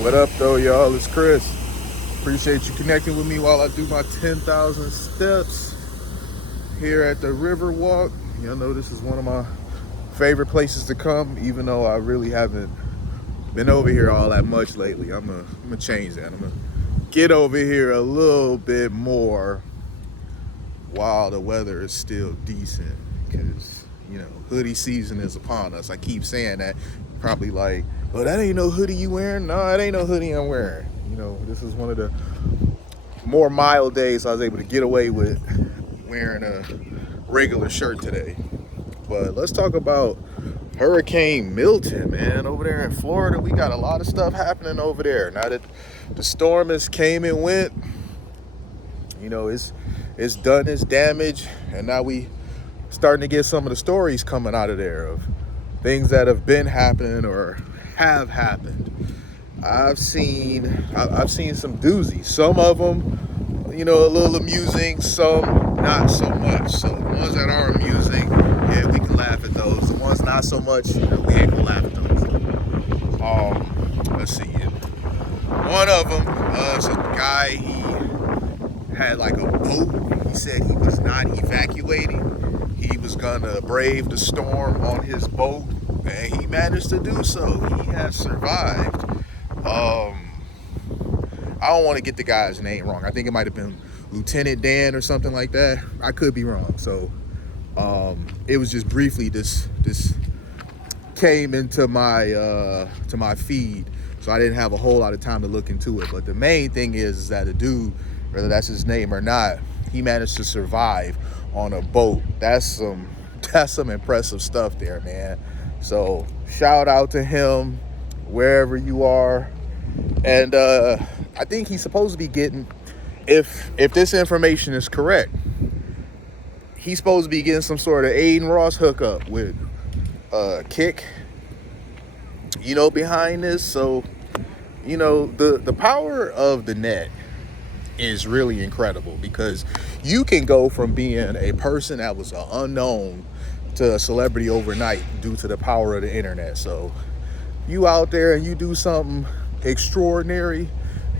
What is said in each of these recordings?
What up, though, y'all? It's Chris. Appreciate you connecting with me while I do my 10,000 steps here at the River Walk. Y'all know this is one of my favorite places to come, even though I really haven't been over here all that much lately. I'm gonna change that. I'm gonna get over here a little bit more while the weather is still decent, because hoodie season is upon us. I keep saying that. Probably like, oh, that ain't no hoodie you wearing. No, it ain't no hoodie I'm wearing. This is one of the more mild days I was able to get away with wearing a regular shirt today. But let's talk about Hurricane Milton, man. Over there in Florida, we got a lot of stuff happening over there. Now that the storm has came and went, it's done its damage, and now we starting to get some of the stories coming out of there of things that have been happening or have happened. I've seen some doozies. Some of them, a little amusing. Some not so much. So the ones that are amusing, yeah, we can laugh at those. The ones not so much, we ain't gonna laugh at those. Let's see. One of them, is a guy. He had like a boat. He said he was not evacuating. He was gonna brave the storm on his boat, and he managed to do so. He has survived. I don't want to get the guy's name wrong. I think it might have been Lieutenant Dan or something like that. I could be wrong. So it was just briefly this came into my feed, so I didn't have a whole lot of time to look into it. But the main thing is that a dude, whether that's his name or not, he managed to survive on a boat. That's some impressive stuff there, man. So shout out to him wherever you are. And I think he's supposed to be getting, if this information is correct, he's supposed to be getting some sort of Aiden Ross hookup with Kick, behind this. So the power of the net is really incredible, because you can go from being a person that was an unknown to a celebrity overnight due to the power of the internet. So you out there and you do something extraordinary,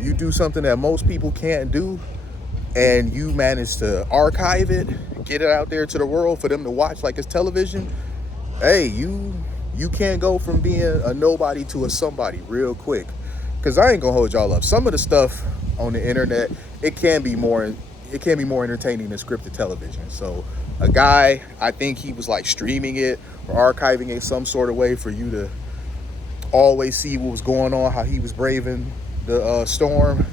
you do something that most people can't do, and you manage to archive it, get it out there to the world for them to watch like it's television. Hey, you can't go from being a nobody to a somebody real quick. Because I ain't gonna hold y'all up. Some of the stuff on the internet, it can be more entertaining than scripted television. So a guy, I think he was like streaming it or archiving it some sort of way for you to always see what was going on, how he was braving the storm.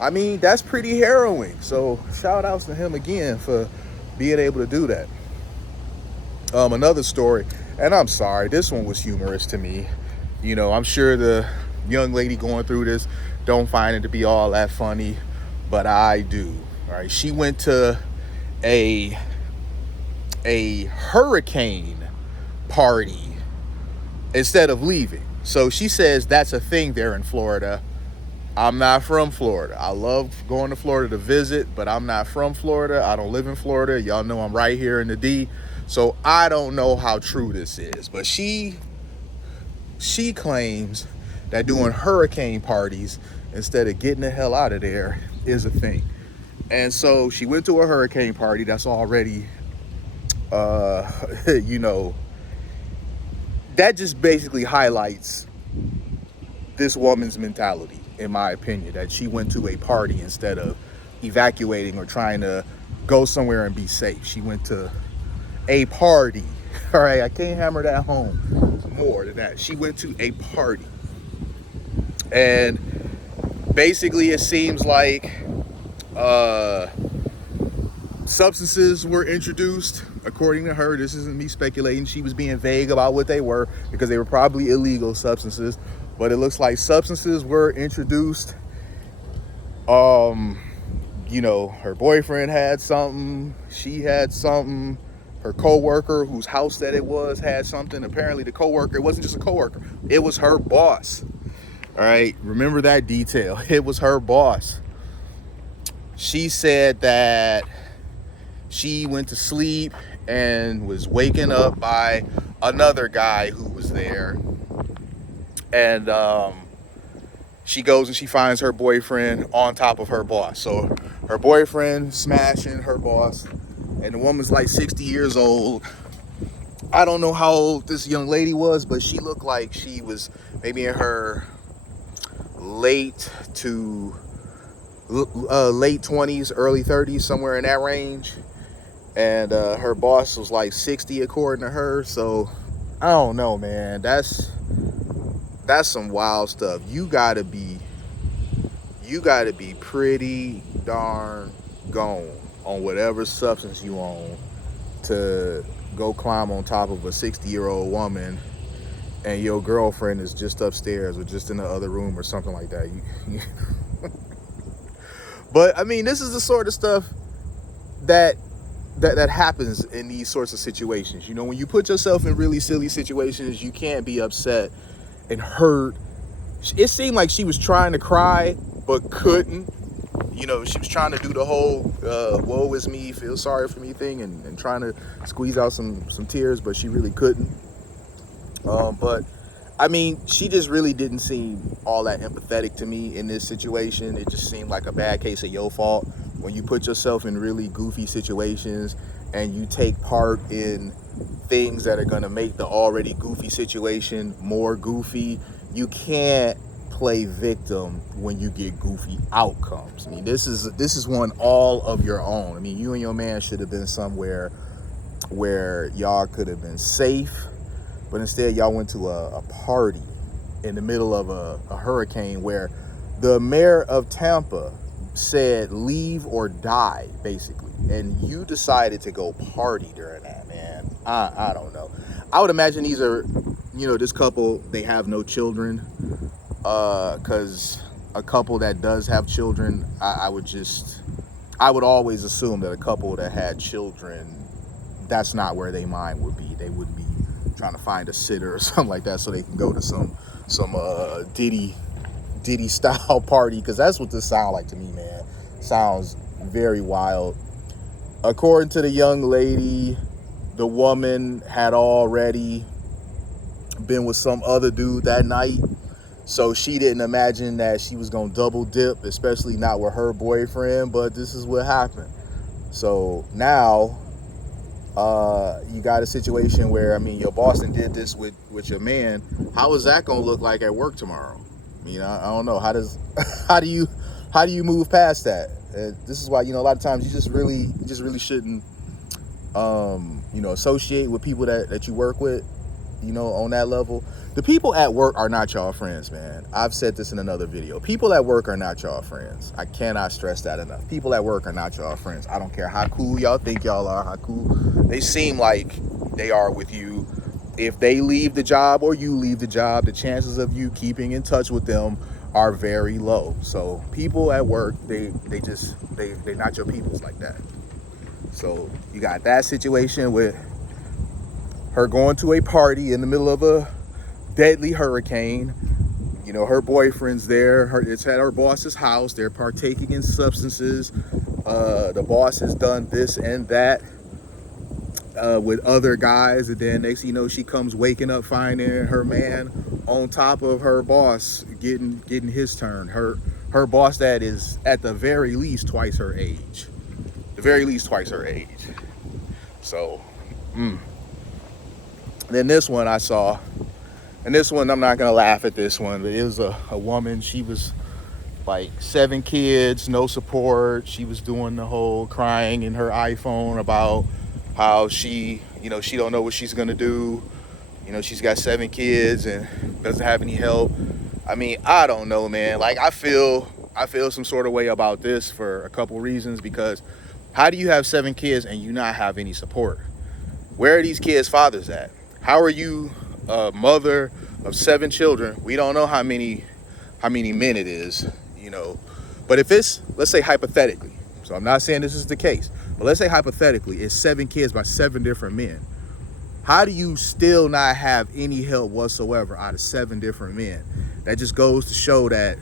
I mean, that's pretty harrowing. So shout outs to him again for being able to do that. Another story, and I'm sorry, this one was humorous to me. I'm sure the young lady going through this don't find it to be all that funny, but I do. All right, she went to a hurricane party instead of leaving. So she says that's a thing there in Florida. I'm not from Florida. I love going to Florida to visit, but I'm not from Florida. I don't live in Florida. Y'all know I'm right here in the D. So I don't know how true this is, but she claims that doing hurricane parties instead of getting the hell out of there is a thing. And so she went to a hurricane party. That's already, that just basically highlights this woman's mentality, in my opinion, that she went to a party instead of evacuating or trying to go somewhere and be safe. She went to a party. All right, I can't hammer that home more than that. She went to a party. And basically it seems like substances were introduced, according to her. This isn't me speculating. She was being vague about what they were, because they were probably illegal substances, but it looks like substances were introduced. Her boyfriend had something, she had something, her co-worker whose house that it was had something. Apparently the co-worker, it wasn't just a co-worker, it was her boss. All right, remember that detail. It was her boss. She said that she went to sleep and was waken up by a, 'cause, another guy who was there. And, basically it seems like substances were introduced, according to her. This isn't me speculating. She was being vague about what they were, because they were probably illegal substances, but it looks like substances were introduced. Her boss. She said that she went to sleep and was waken up by another guy who was there. And she goes and she finds her boyfriend on top of her boss. So her boyfriend smashing her boss, and the woman's like 60 years old. I don't know how old this young lady was, but she looked like she was maybe in her late 20s, early 30s, somewhere in that range. And her boss was like 60 according to her. So I don't know, man. That's some wild stuff. You gotta be pretty darn gone on whatever substance you own to go climb on top of a 60-year-old woman, and your girlfriend is just upstairs or just in the other room or something like that. But I mean, this is the sort of stuff that happens in these sorts of situations. You know, when you put yourself in really silly situations, you can't be upset and hurt. It seemed like she was trying to cry but couldn't. You know, she was trying to do the whole woe is me, feel sorry for me thing, and trying to squeeze out some tears, but she really couldn't. But I mean, she just really didn't seem all that empathetic to me in this situation. It just seemed like a bad case of your fault. When you put yourself in really goofy situations and you take part in things that are going to make the already goofy situation more goofy, you can't play victim when you get goofy outcomes. I mean, this is one all of your own. I mean, you and your man should have been somewhere where y'all could have been safe, but instead y'all went to a party in the middle of a hurricane where the mayor of Tampa said leave or die, basically, and you decided to go party during that, man. I don't know. I would imagine these are, you know, this couple, they have no children, because a couple that does have children, I would always assume that a couple that had children, that's not where their mind would be. They wouldn't be trying to find a sitter or something like that so they can go to some Diddy style party, because that's what this sounds like to me, man. Sounds very wild. According to the young lady, the woman had already been with some other dude that night, so she didn't imagine that she was gonna double dip, especially not with her boyfriend, but this is what happened. So now you got a situation where, I mean, your boss did this with your man. How is that gonna look like at work tomorrow? You know, I don't know. How do you move past that? This is why, you know, a lot of times you just really shouldn't associate with people that you work with, you know, on that level. The people at work are not y'all friends, man. I've said this in another video. People at work are not y'all friends. I cannot stress that enough. People at work are not y'all friends. I don't care how cool y'all think y'all are, how cool they seem like they are with you. If they leave the job or you leave the job, the chances of you keeping in touch with them are very low. So people at work, they're not your peoples like that. So you got that situation with her going to a party in the middle of a deadly hurricane. You know, her boyfriend's there. It's at her boss's house. They're partaking in substances. The boss has done this and that with other guys, and then next thing you know, she comes waking up finding her man on top of her boss, getting his turn. Her boss that is at the very least twice her age. So, Then this one I saw, and this one I'm not gonna laugh at this one, but it was a woman. She was like 7 kids, no support. She was doing the whole crying in her iPhone about how she don't know what she's gonna do. You know, she's got 7 kids and doesn't have any help. I mean, I don't know, man. Like, I feel some sort of way about this for a couple reasons, because how do you have 7 kids and you not have any support? Where are these kids' fathers at? How are you a mother of 7 children? We don't know how many men it is, you know. But if it's, let's say hypothetically, so I'm not saying this is the case, but let's say hypothetically it's 7 kids by 7 different men. How do you still not have any help whatsoever out of 7 different men? That just goes to show that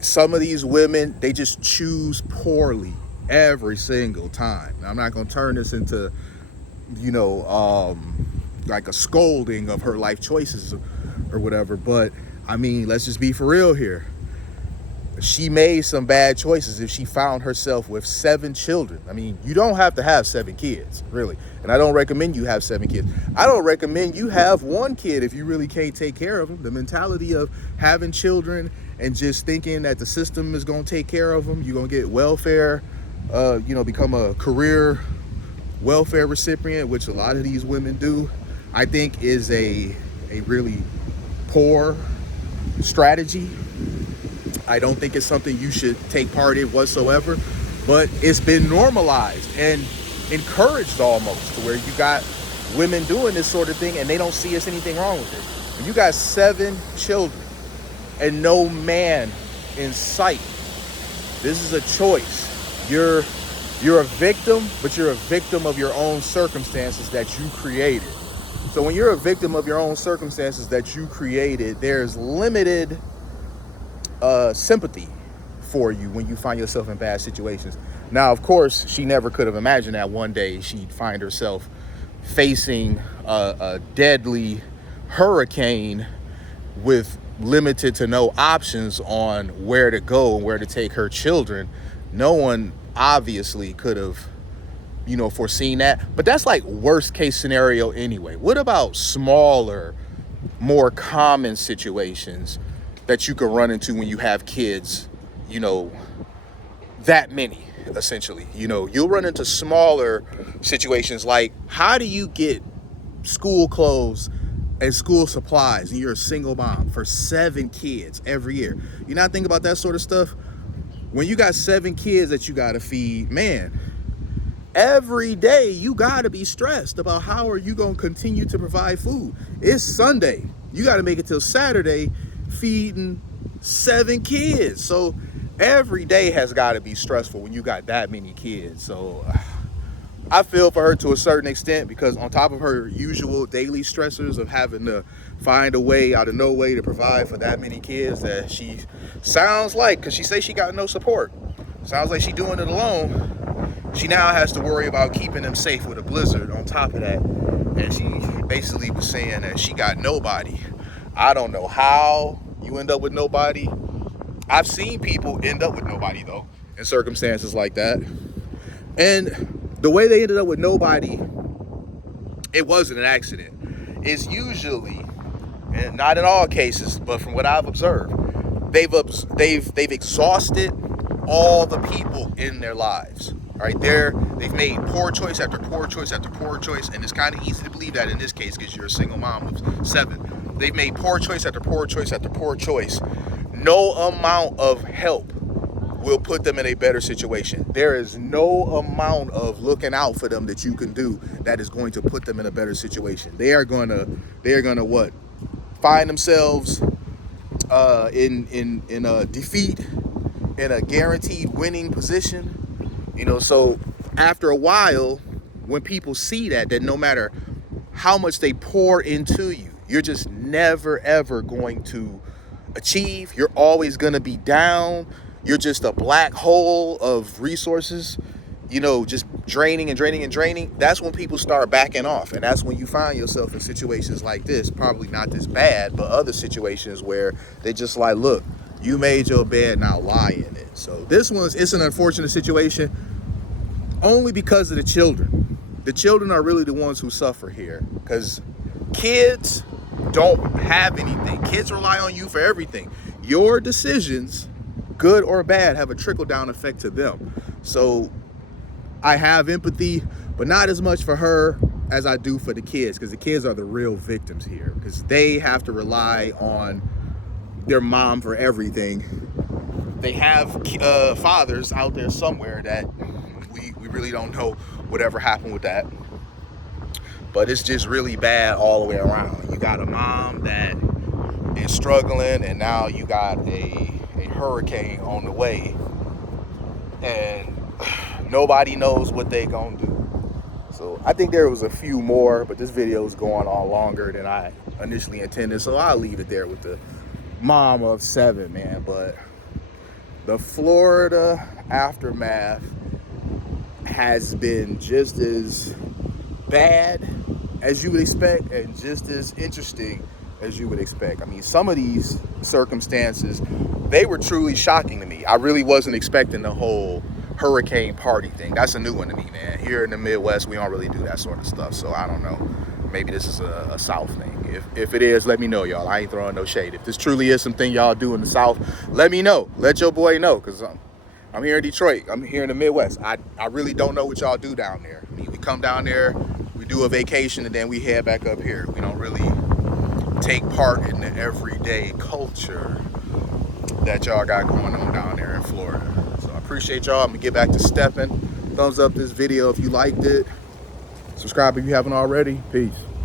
some of these women, they just choose poorly every single time. Now, I'm not going to turn this into, like a scolding of her life choices or whatever, but I mean, let's just be for real here. She made some bad choices if she found herself with 7 children. I mean, you don't have to have 7 kids, really. And I don't recommend you have 7 kids. I don't recommend you have 1 kid if you really can't take care of them. The mentality of having children and just thinking that the system is going to take care of them, you're going to get welfare, become a career welfare recipient, which a lot of these women do, I think is a really poor strategy. I don't think it's something you should take part in whatsoever, but it's been normalized and encouraged almost to where you got women doing this sort of thing and they don't see us anything wrong with it. When you got 7 children and no man in sight, this is a choice. You're a victim, but you're a victim of your own circumstances that you created. So when you're a victim of your own circumstances that you created, there's limited sympathy for you when you find yourself in bad situations. Now, of course, she never could have imagined that one day she'd find herself facing a deadly hurricane with limited to no options on where to go and where to take her children. No one obviously could have, foreseen that. But that's like worst case scenario anyway. What about smaller, more common situations that you can run into when you have kids, that many, essentially? You'll run into smaller situations like, how do you get school clothes and school supplies and you're a single mom for 7 kids every year? You not think about that sort of stuff? When you got 7 kids that you gotta feed, man, every day you gotta be stressed about how are you gonna continue to provide food. It's Sunday. You gotta make it till Saturday feeding 7 kids. So every day has gotta be stressful when you got that many kids. So I feel for her to a certain extent, because on top of her usual daily stressors of having to find a way out of no way to provide for that many kids, that she sounds like, because she says she got no support, sounds like she doing it alone. She now has to worry about keeping them safe with a blizzard on top of that. And she basically was saying that she got nobody. I don't know how you end up with nobody. I've seen people end up with nobody though in circumstances like that. And the way they ended up with nobody, it wasn't an accident. It's usually, and not in all cases, but from what I've observed, they've exhausted all the people in their lives. All right, they've made poor choice after poor choice after poor choice, and it's kind of easy to believe that in this case because you're a single mom of 7. They've made poor choice after poor choice after poor choice. No amount of help will put them in a better situation. There is no amount of looking out for them that you can do that is going to put them in a better situation. They are gonna what? Find themselves in a defeat, in a guaranteed winning position. So after a while, when people see that no matter how much they pour into you, you're just never ever going to achieve. You're always gonna be down. You're just a black hole of resources, just draining and draining and draining. That's when people start backing off. And that's when you find yourself in situations like this, probably not this bad, but other situations where they just like, look, you made your bed, now lie in it. So it's an unfortunate situation only because of the children. The children are really the ones who suffer here, because kids don't have anything. Kids rely on you for everything. Your decisions, good or bad, have a trickle-down effect to them. So I have empathy, but not as much for her as I do for the kids, because the kids are the real victims here, because they have to rely on their mom for everything. They have fathers out there somewhere that we really don't know whatever happened with that. But it's just really bad all the way around. You got a mom that is struggling, and now you got a hurricane on the way, and nobody knows what they gonna do. So I think there was a few more, but this video is going on longer than I initially intended, so I'll leave it there with the mom of 7, man. But the Florida aftermath has been just as bad as you would expect, and just as interesting as you would expect. I mean, some of these circumstances, they were truly shocking to me. I really wasn't expecting the whole hurricane party thing. That's a new one to me, man. Here in the Midwest, we don't really do that sort of stuff. So I don't know. Maybe this is a South thing. If it is, let me know, y'all. I ain't throwing no shade. If this truly is something y'all do in the South, let me know. Let your boy know, because I'm here in Detroit. I'm here in the Midwest. I really don't know what y'all do down there. I mean, we come down there, we do a vacation, and then we head back up here. We don't really take part in the everyday culture that y'all got going on down there in Florida. So I appreciate y'all. I'm gonna get back to stepping. Thumbs up this video if you liked it. Subscribe if you haven't already. Peace.